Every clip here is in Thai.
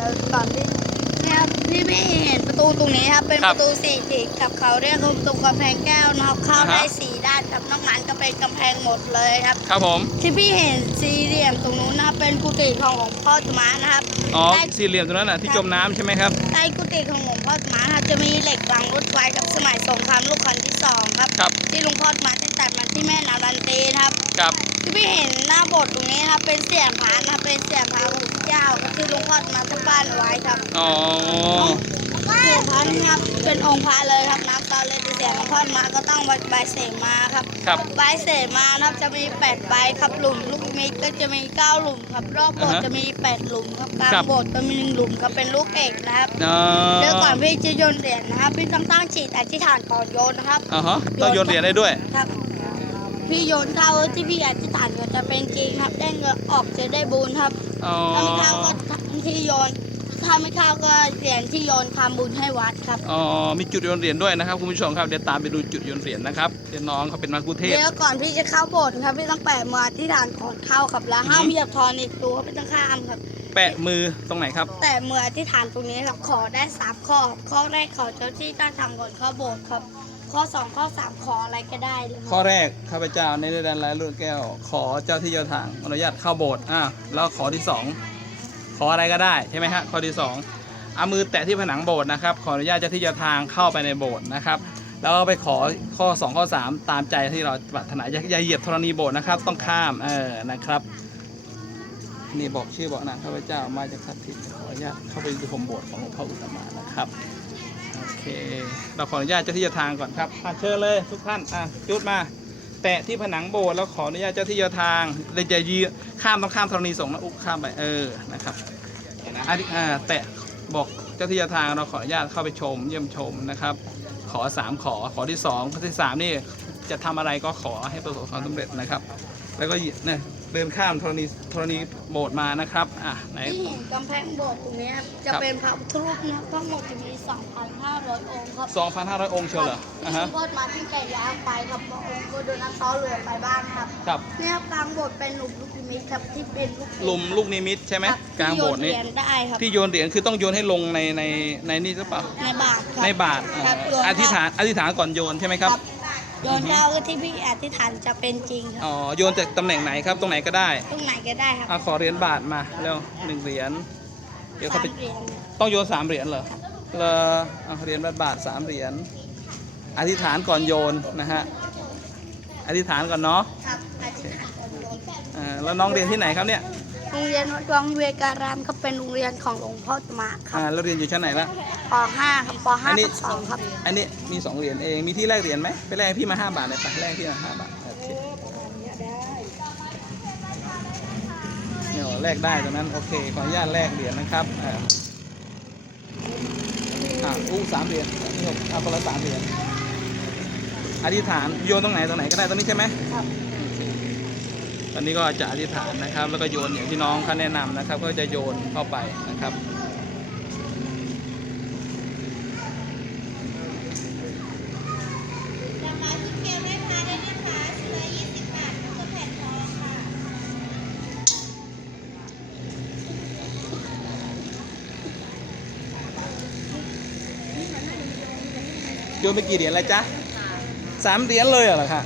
ดี๋ยวก่อนที่เนี่ยครับที่พี่เห็นประตูตรงนี้ครับเป็นครัปบระตูสี่ทิศครับเขาเรียกว่าประตูกำแพงแก้วนะครับเข้าอ่าฮะ ได้สี่ด้านครับนอกนั้นก็เป็นกำแพงหมดเลยครับ ครับผม ที่พี่เห็นสี่เหลี่ยมตรงนู้นนะครับเป็นกุฏิของหลวงพ่อธรรมะนะครับอ๋อ ใต้สี่เหลี่ยมตรงนั้นน่ะที่จมน้ำใช่ไหมครับ ใต้กุฏิของหลวงพ่อธรรมะนะครับจะมีเหล็กรางรถไฟกับสมัยสงครามโลกครั้งที่สองครับ ครับ ที่หลวงพ่อธรรมะได้ตัดมาที่แม่นารันตีนะ ครับครับที่พี่เห็นหน้าโบสถ์ตรงนี้นะครับเป็นเสียงพระนะครับเป็นเสียงพระพุทธเจ้าครับที่หลวงพ่อธรรมะท่านบ้านไว้ครับอ๋อเสียงพระนี่ครับเป็นองค์พระเลยครับน้ำตาเลยแต่เสียงหลวงพ่อธรรมะก็ต้องใบเสมาครับครับใบเสมานะครับจะมีแปดใบครับหลุมลูกมิตรก็จะมีเก้าหลุมครับรอบโบสถ์อ่าฮะจะมีแปดหลุมครับกลางครับโบสถ์จะมีหนึ่งหลุมครับเป็นลูกเอกนะครับอ๋อเดี๋ยวก่อนพี่จะโยนเหรียญนะครับพี่ต้องตั้งจิตอธิษฐานก่อนโยนนะครับอ่าฮะต้องโยนเหรียญได้ด้วยครับ พี่โยนเข้าที่พี่อธิษฐานก็จะเป็นจริงครับได้เงินออกจะได้บุญครับอ๋อถ้าไม่เข้าก็ที่โยนถ้าไม่เข้าก็เหรียญที่โยนทำบุญให้วัดครับอ๋อมีจุดโยนเหรียญด้วยนะครับคุณผู้ชมครับเดี๋ยวตามไปดูจุดโยนเหรียญนะครับเดี๋ยวน้องเขาเป็นมากุเทศเดี๋ยวก่อนพี่จะเข้าโบสถ์ครับพี่ต้องแปะมืออธิษฐานก่อนเข้าครับแล้วห้ามอือฮึเหยียบทอนอีกตัวไม่ต้องข้ามครับ แปะมือตรงไหนครับแต่มืออธิษฐานตรงนี้ครับขอได้สามข้อข้อแรกขอเจ้าที่ตั้งทางก่อนเข้าโบสถ์ครับ ข้อสองข้อสามขออะไรก็ได้เลยคข้อแรกข้าพเจ้าในเรื่องไรรุ่นแก้ว ขอเจ้าที่เจ้าทางอนุญาตเข้าโบสถ์อ่าแล้วขอที่สองขออะไรก็ได้ใช่ไหมฮะข้อที่สองเอามือแตะที่ผนังโบสถ์นะครับ ขออนุญาตเจ้าที่เจ้าทางเข้าไปในโบสถ์นะครับแล้วไปขอข้อ 2 ข้อ 3 ตามใจที่เราปรารถนาอย่าเหยียบธรณีโบสถ์นะครับ ต้องข้ามเออนะครับ นี่บอกชื่อบอกนามข้าพเจ้ามาจากทัตถิขออนุญาตเข้าไปดูชมโบสถ์ของหลวงพ่ออุตตมะนะครับ เค เราขออนุญาตเจ้าที่เจ้าทางก่อนครับอะเชิญเลยทุกท่านอะจุดมา แตะที่ผนังโบสถ์แล้วขออนุญาตเจ้าที่เจ้าทางเลยจะยืข้ามต้องข้ามธรณีสงฆ์นะอุ๊บข้ามไปเออนะครับอะอ่าแตะบอกเจ้าที่เจ้าทางเราขออนุญาตเข้าไปชม เยี่ยมชมนะครับ ขอสามขอขอที่สองข้อที่สามนี่จะทำอะไรก็ขอให้ประสบความสำเร็จนะครับ แล้วก็เนี่ยเดินข้ามธรณีธรณีโบสถ์มานะครับอะไหนที่เห็นกำแพงโบสถ์ตรงนี้ครับจะครับเป็นพระพุทธรูปนะครับทั้งหมดจะมี 2,500 องค์ครับ2,500 องค์เชียวเหรออะฮะที่โบสถ์มาที่แก่ย้ายไปครับพระองค์ก็โดนน้ำซ้อเหลือไปบ้างครับครับเนี่ยครับกลางโบสถ์เป็นหลุมลูกนิมิตครับที่เป็นลูกหลุมลูกนิมิตใช่ไหมครับกลางโบสถ์นี้ที่โยเหรียญได้ครับที่โยนเหรียญคือต้องโยนให้ลงในในในนี่หรือเปล่าในบาทครับในบาทครับอ่าโยนอธิษฐานอธิษฐานก่อนโยนใช่ไหมครับโยนเข้าก็ที่พี่อธิษฐานจะเป็นจริงครับอ๋อโยนจากตำแหน่งไหนครับตรงไหนก็ได้ตรงไหนก็ได้ครับอะขอเหรียญบาทมาเร็วหนึ่งเหรียญเดี๋ยวเขาสามไปเหรียญต้องโยนสามเหรียญเหรอ เลออะเหรียญบาทบาทสามเหรียญ อธิษฐานก่อนโยนนะฮะ อธิษฐานก่อนเนาะครับอธิษฐานก่อนโยนอ่าแล้วน้องเรียนที่ไหนครับเนี่ย โรงเรียนวัดวังเวการามก็เป็นโรงเรียนของหลวงพ่อตมะครับอ่าแล้วเรียนอยู่ชั้นไหนละ ป .5 ครับปอันนี้ .5 กับ2ครับ อันนี้มีสองเหรียญเอง มีที่แลกเหรียญไหมไปแลกให้พี่มาห้าบาทเลยไปแลกพี่มาห้าบาทโอเคเนี่ยแลกได้ตรงนั้นโอเคขออนุญาตแลกเหรียญนะครับอ่า อ่าอู้สามเหรียญนี่หกเอาคนละสามเหรียญอธิษฐานโยนตรงไหนตรงไหนก็ได้ตรงนี้ใช่ไหมครับตอนนี้ก็จะอธิษฐานนะครับ แล้วก็โยนอย่างที่น้องเขาแนะนำนะครับ ก็จะโยนเข้าไปนะครับ ดอกไม้ทุกเกลได้พาได้นะคะชิ้นละ20 บาทก็แผ่นทองค่ะ โยนไปกี่เหรียญแล้วจ๊ะสามเหรียญเลยเหรอคะ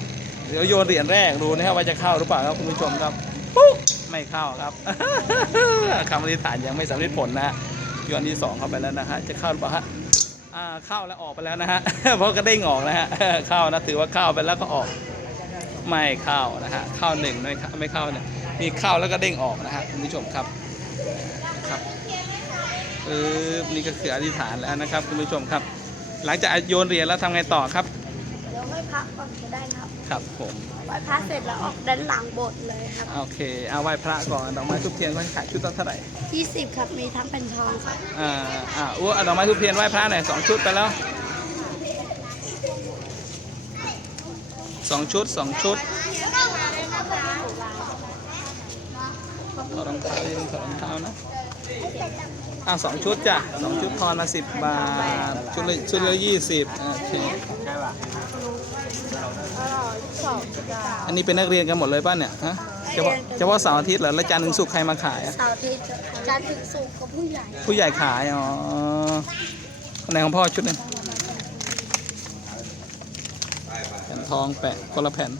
เดี๋ยวโยนเหรียญแรกดูนะครับว่าจะเข้าหรือเปล่าครับคุณผู้ชมครับปุ๊บไม่เข้าครับคำอธิษฐานยังไม่สำเร็จผลนะฮะโยนที่สองเข้าไปแล้วนะฮะจะเข้าหรือเปล่าฮะอ่าเข้าแล้วออกไปแล้วนะฮะเพราะกระเด้งออกนะฮะเข้านะถือว่าเข้าไปแล้วก็ออก ไม่เข้านะฮะเข้าหนึ่งไม่เข้าไม่เข้าเนี่ยมีเข้าแล้วก็เด้งออกนะฮะคุณผู้ชมครับครับเออนี่ก็คืออธิษฐานแล้วนะครับคุณผู้ชมครับ หลังจากโยนเหรียญแล้วทำไงต่อครับ เดี๋ยวไหว้พระก่อนก็ได้ครับครับผมไหว้พระเสร็จแล้วออกด้านหลังโบสถ์เลยครับโอเคเอาไหว้พระก่อนดอกไม้ทุบเทียนเขาขายชุดละเท่าไหร่20ครับมีทั้งเป็นทองครับอ่าอ่าอ้วเอาดอกไม้ทุบเทียนไหว้พระหน่อยสองชุดไปแล้วสองชุดสองชุดถอดรองเท้ายังถอดรองเท้านะ อ่าสองชุดจ้ะสองชุดทอนมาสิบบาท ชุดละชุดละยี่สิบโอเคอันนี้เป็นนักเรียนกันหมดเลยป่ะเนี่ยฮะไอ้เฉพาะเฉพาะเสาร์อาทิตย์เหรอแล้วจันทร์ถึงศุกร์ใครมาขายอะเสาร์อาทิตย์จันทร์ถึงศุกร์กับผู้ใหญ่ผู้ใหญ่ขายอ๋อคนไหนของพ่อชุดหนึ่งแผ่นทองแปะคนละแผ่น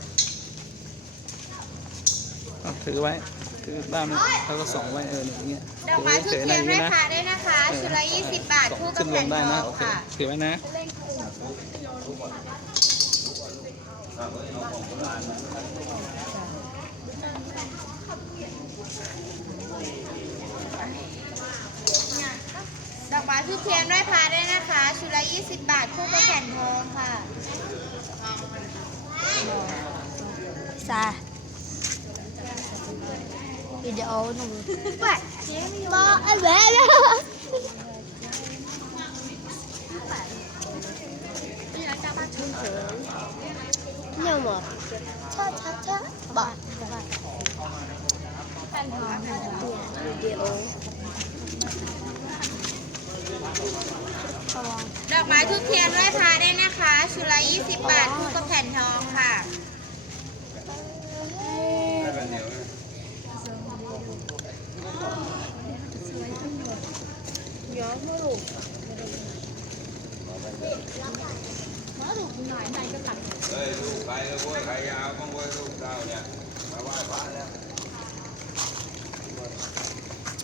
เอาถือไว้ ถือด้ามนี้แล้วก็ส่องไว้เออเนี่ยอย่างเงี้ยดอกไม้ทุกถือเทียนๆให้นะพาได้นะคะชุดละ20บาทส่องคู่กัขึ้บนลแผ่งนได้ทนะองโอเคค่ะถือไว้นะดอกไม้ทุกเทียนด้วยพาได้นะคะชุดละ20บาทคู่กับแผ่นทองค่ะซา วิดีโอหนูบอกไอ้แหวนเลยเนี่ยหมดช้าช้าช้าบอกวิดีโอดอกไม้ทุกเทียนด้วยพาได้นะคะ ชุดละ20 บาทคู่กบแผ่นทองค่ะ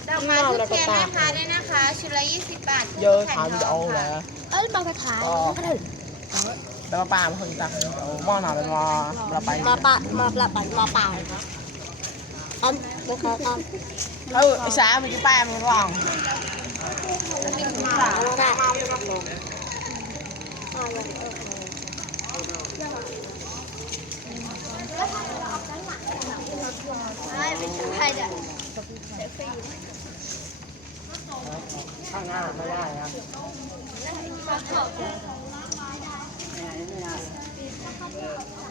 ดอกไม้ทุกเทียนด้วยพาได้นะคะชุดละ20บาทคู่กับแผ่นทองค่ะเอ้ยบอกกระถางก็ได้แล้วมาป่ามาคนตักเอาหม้อหน่อยเป็นมอเราไปมาปะมาปะปันมาเปล่าครับ อันไม่ขอครับเออไอ้สามันจะป้ามันว่างข้างหน้าไม่ได้ครับไม่ได้วิดีโอด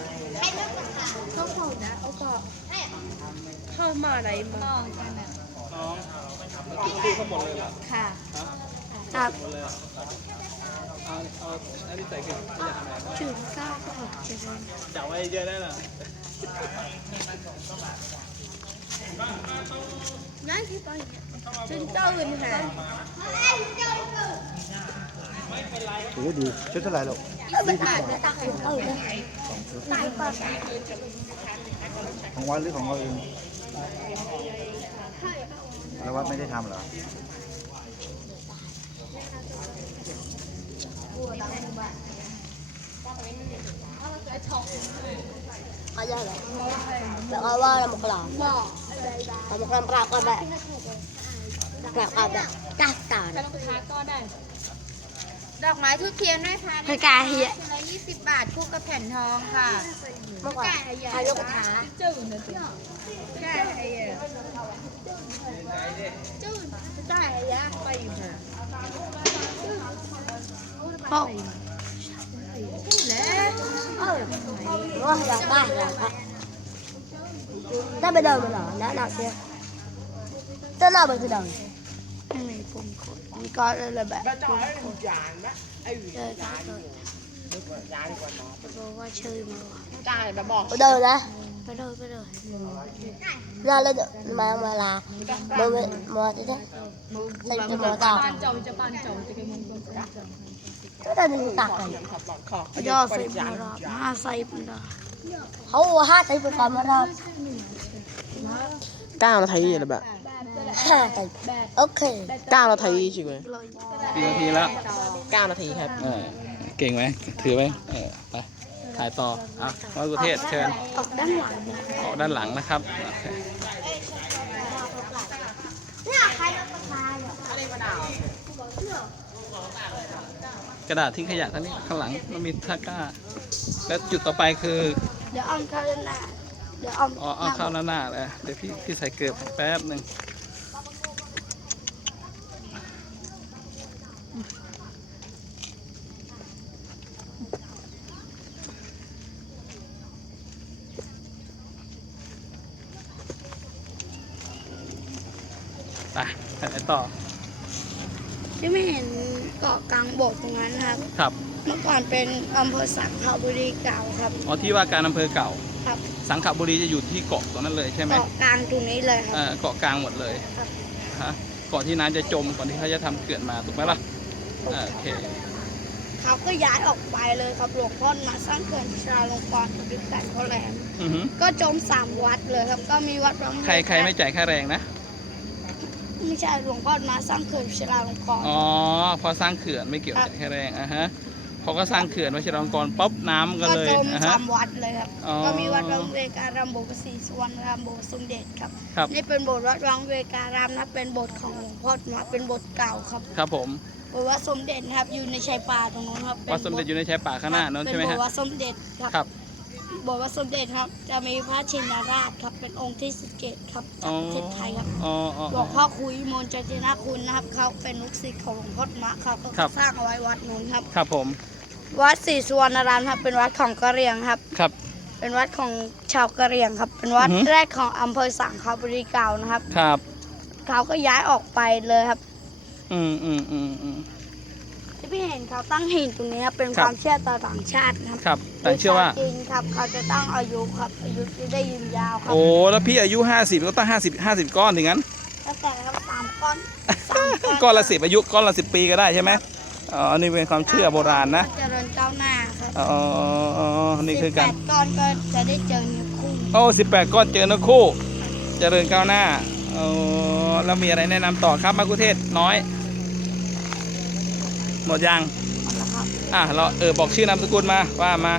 ะคะชุดละ20บาทคู่กับแผ่นทองค่ะเข้ามาอะไรมาดูข้างบนเลยเหรอค่ะครับเอาเอาอันนี้ใส่ขึ้นขยะอะไรถึงเก้าก็หกเจ็ดวันจับไว้เยอะได้เหรอนั่นคือตอนถึงเก้าอื่นค่ะ โอ้ดีชุดเท่าไหร่ลูกยี่สิบบาทตักถึงเก้อของวัดหรือของเราเองแล้ววัดไม่ได้ทำเหรอเขาจะอะไรแล้วก็ว่าเรามกหลามเรามกหลามกราบกันแบบกราบกันแบบจ้าตาก็ได้ อกไม้ทุกเทียนด้วยพาคือกาเฮียชุดละ20บาทคู่กับแผ่นทองค่ะเมื่อก่อนใครลูกกระถาพ่อและเออว่าอยากได้อยากได้ได้ไปเดินมาหรอแนะนำเชียจะน่าไปคือเดินมีปุ่ม กดมีก้อนอะไรแบบแล้วจะเอาไอ้หุ่นยานนะไอ้หุ่นเดินได้นึกว่ายานดีกว่าน้องบอกว่าชื่อมาจ้างแต่บอกไปเดินนะไปเดินไปเดินน่าเลยมามาลามามาที่นี่ใส่ตัวมาต่อก็ได้หนึ่งตักเลยขับหลอกขอกย่อใส่มารอบห้าใส่มารอบเขาห้าใส่เป็นความมารอบก้าวนาทีอะไรแบบ โอเคก้าวนาทีชิวเลยกี่นาทีแล้วก้าวนาทีครับเออเก่งไหมถือไว้เออไปถ่ายต่ออะร้อยกุเทศเชิญออกด้านหลังออกด้านหลังนะครับโอเคเนี่ยใครรับประทานกระดาษทิ้งขยะท่างนี้ข้างหลังมันมีตะกร้า แล้วจุดต่อไปคือ เดี๋ยวเอาเข้าด้านหน้าเดี๋ยวเอาอ๋อเอาเข้าหน้าหน้าเลยเดี๋ยวพี่พี่ใส่เกลือแป๊บหนึ่ง ไปไปไหนต่อที่ไม่เห็นเกาะกลางโบสถ์ตรงนั้นนะครับ ครับเมื่อก่อนเป็นอำเภอสังขบุรีเก่าครับ อ๋อที่ว่าการอำเภอเก่า ครับสังขบุรีจะอยู่ที่เกาะตรงนั้นเลยใช่ไหมเกาะกลางตรงนี้เลยครับเอ่อเกาะกลางหมดเลยครับ ฮะก่อนที่น้ำจะจมก่อนที่เขาจะทำเขื่อนมาถูกไหมล่ะอ่าโอเคเขาก็ย้ายออกไปเลยครับหลวงพ่อมาสร้างเขื่อนชราลงกรณ์กับดิแสนเขาแหลม อือหือก็จมสามวัดเลยครับ ก็มีวัดบางใครใครไม่จ่ายค่าแรงนะ ไม่ใช่หลวงพ่อมาสร้างเขื่อนชราลงกรณ์ อ๋อพอสร้างเขื่อนไม่เกี่ยวครักับบค่าแรงอะฮะพอก็สร้างเขื่อนวชิรลงกรณ์ปุ๊บน้ำก็ก็เลยจมอะสาฮะมวัดเลยครับ อ๋อก็มีวัดวังเวการามโบสถ์ศรีสุวรรณรามโบสถ์สมเด็จครับ ครับ นี่เป็นโบสถ์วัดวังเวการามนะเป็นโบสถ์ของหลวงพ่อมาเป็นโบสถ์เก่าครับครับผมโบสถ์วัดสมเด็จครับอยู่ในชายป่าตรงนู้นครับป็นวัดสมเด็จอยู่ในชายป่าข้างหน้านั้นใช่ไหมเป็นฮะโบสถ์วัดสมเด็จครับ ครับโบสถ์วัดสมเด็จครับ จะมีพระชินราชครับเป็นองค์ที่สิบเกตครับจากประเทศไทยครับอ๋ออ๋อหลอ๋วอ งพ่อคุยมนต์จันทนาคุณนะครับเขาเป็นลูกศิษย์ของหลวงพ่อมะครับก็ครับ สร้างเอาไว้วัดนู้นครับ ครับผม วัดศรีสุวรรณรามครับเป็นวัดของกะเหรี่ยงครับ ครับ เป็นวัดของชาวกะเหรี่ยงครับ เป็นวัดอือฮึ แรกของอำเภอสังขบุรีเก่านะครับครับ เขาก็ย้ายออกไปเลยครับ อืมอืมอืมอืมที่ พี่เห็นเขาตั้งหินตรงนี้ครับเป็นครัคบวามเชื่อต่อต่างชาตินะครับครับแต่เชื่อว่า จริงครับเขาจะตั้งอายุครับอายุจะได้ยืนยาวครับโอ้แล้วพี่อายุ 50 ก็ต้อง50 50 ก้อนถึงงั้น ตั้งแต่ครับสามก้อนสามก้อนละสิบอายุก้อนละสิบปีก็ได้ใช่ไหมอ๋อนี่เป็นความเชื่อโบราณนะเจริญก้าวหน้าครับอ๋ออ๋อนี่คือการสิบแปดก้อนก็จะได้เจอเนื้อคู่โอ้สิบแปดก้อนเจอเนื้อคู่ เจริญก้าวหน้าโอ้แล้วมีอะไรแนะนำต่อครับมาคุเทศน้อย หมดยังนะครับอะเราเออบอกชื่อนามสกุลมาว่ามา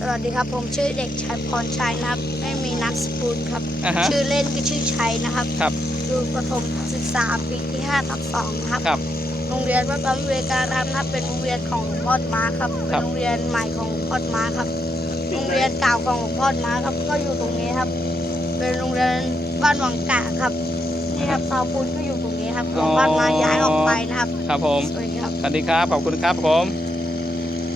สวัสดีครับผมชื่อเด็กชายพรชัยนะครับไม่มีนักสกุลครับ อ่าฮะ ชื่อเล่นก็ชื่อชัยนะครับครับอยู่ประถมศึกษาปีที่5ทับ2นะครับ ครับ โรงเรียนวัดบางเวการามนะครับเป็นโรงเรียนของหลวงพ่อม้าครับคเป็รันบ โรงเรียนใหม่ของหลวงพ่อม้าครับ โรงเรียนเก่าของหลวงพ่อม้าครับ ก็อยู่ตรงนี้ครับ เป็นโรงเรียนบ้านวังกะครับนี่ครับเสาปูนก็อยู่ตรงนี้ครับหลวงพ่อม้าย้ายออกไปนะครับ ครับผม สวัสดีครับ สวัสดีครับ ขอบคุณครับผม